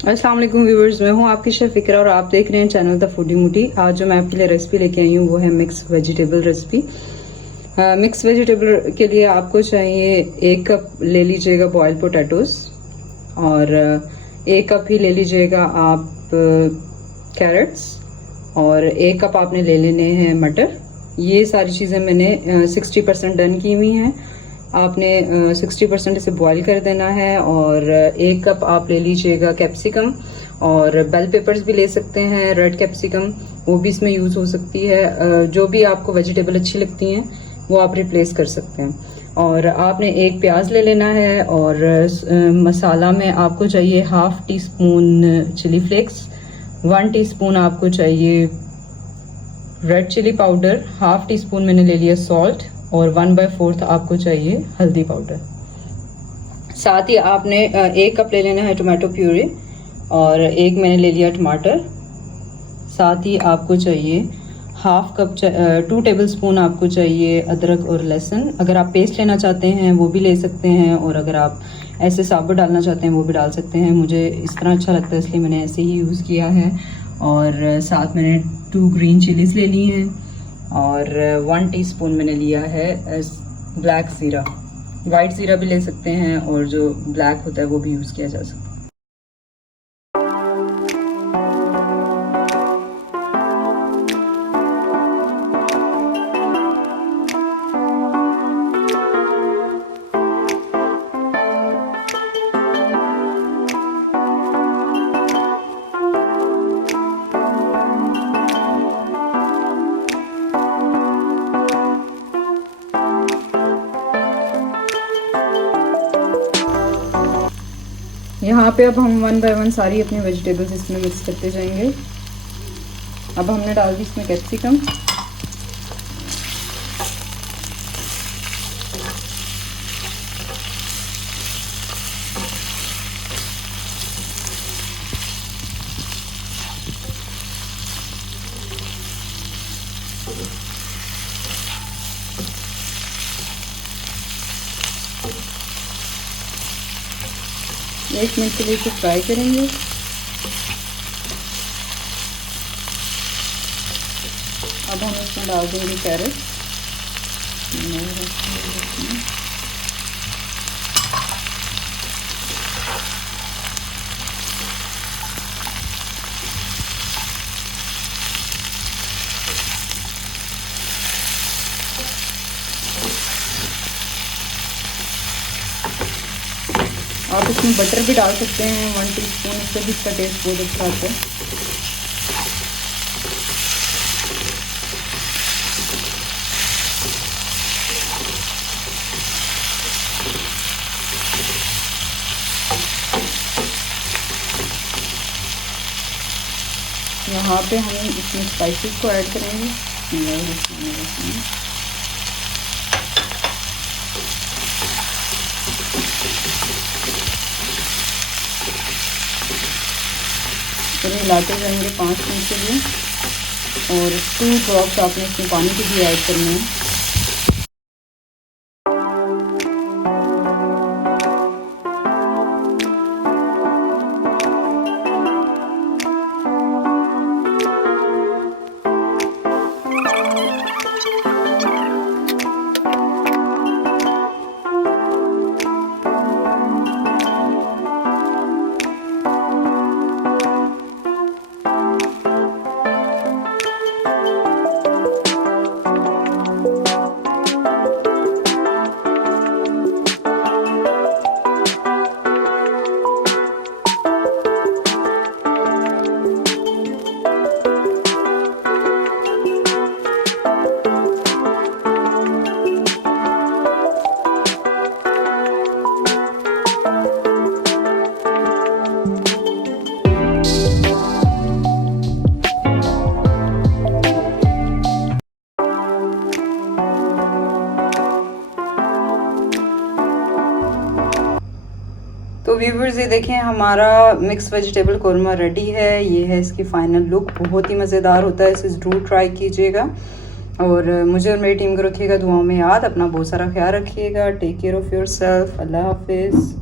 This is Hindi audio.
अस्सलाम वालेकुम व्यूवर्स, मैं हूं आपकी शेफ इकरा और आप देख रहे हैं चैनल द फूडी मूडी। आज जो मैं आपके लिए रेसिपी लेके आई हूं वो है mix vegetable recipe. Mix vegetable के लिए आपको चाहिए 1 कप ले लीजिएगा बॉइल्ड पोटैटोज और 1 कप ही ले लीजिएगा आप कैरेट्स और 1 कप आपने ले लेने हैं मटर। ये सारी चीज़ें मैंने 60% डन की हुई हैं। आपने 60% इसे बॉईल कर देना है और 1 कप आप ले लीजिएगा कैप्सिकम और बेल पेपर्स भी ले सकते हैं, रेड कैप्सिकम वो भी इसमें यूज़ हो सकती है। जो भी आपको वेजिटेबल अच्छी लगती हैं वो आप रिप्लेस कर सकते हैं। और आपने 1 प्याज ले लेना है और मसाला में आपको चाहिए 1/2 टीस्पून चिली फ्लेक्स, 1 टीस्पून आपको चाहिए रेड चिली पाउडर, 1/2 टीस्पून मैंने ले लिया सॉल्ट और 1/4 आपको चाहिए हल्दी पाउडर। साथ ही आपने 1 कप ले लेना है टोमेटो प्यूरी और 1 मैंने ले लिया टमाटर। साथ ही आपको चाहिए 2 टेबलस्पून आपको चाहिए अदरक और लहसुन। अगर आप पेस्ट लेना चाहते हैं वो भी ले सकते हैं और अगर आप ऐसे साबुत डालना चाहते हैं वो भी डाल सकते हैं। मुझे इस तरह अच्छा लगता है इसलिए मैंने ऐसे ही यूज़ किया है। और साथ मैंने 2 ग्रीन चिलीज ले ली हैं और 1 टीस्पून मैंने लिया है ब्लैक ज़ीरा। वाइट ज़ीरा भी ले सकते हैं और जो ब्लैक होता है वो भी यूज़ किया जा सकता है। यहाँ पे अब हम 1 बाय 1 सारी अपनी वेजिटेबल्स इसमें मिक्स करते जाएंगे। अब हमने डाल दी इसमें कैप्सिकम, एक मिनट के लिए इसे फ्राई करेंगे। अब हम इसमें डाल देंगे कैरेट। आप इसमें बटर भी डाल सकते हैं 1 टीस्पून, इससे भी इसका टेस्ट बहुत अच्छा आता है। यहाँ पे हम इसमें स्पाइसेस को ऐड करेंगे। चलिए हिलाते जाएंगे 5 मिनट के लिए और 2 ड्रॉप्स आपने इसमें पानी के भी ऐड करने हैं। तो व्यूवर्स ये देखें हमारा मिक्स वेजिटेबल कोरमा रेडी है। ये है इसकी फाइनल लुक, बहुत ही मज़ेदार होता है, इसे ज़रूर ट्राई कीजिएगा और मुझे और मेरी टीम को रखिएगा दुआओं में याद। अपना बहुत सारा ख्याल रखिएगा। Take care of yourself. अल्लाह हाफिज़।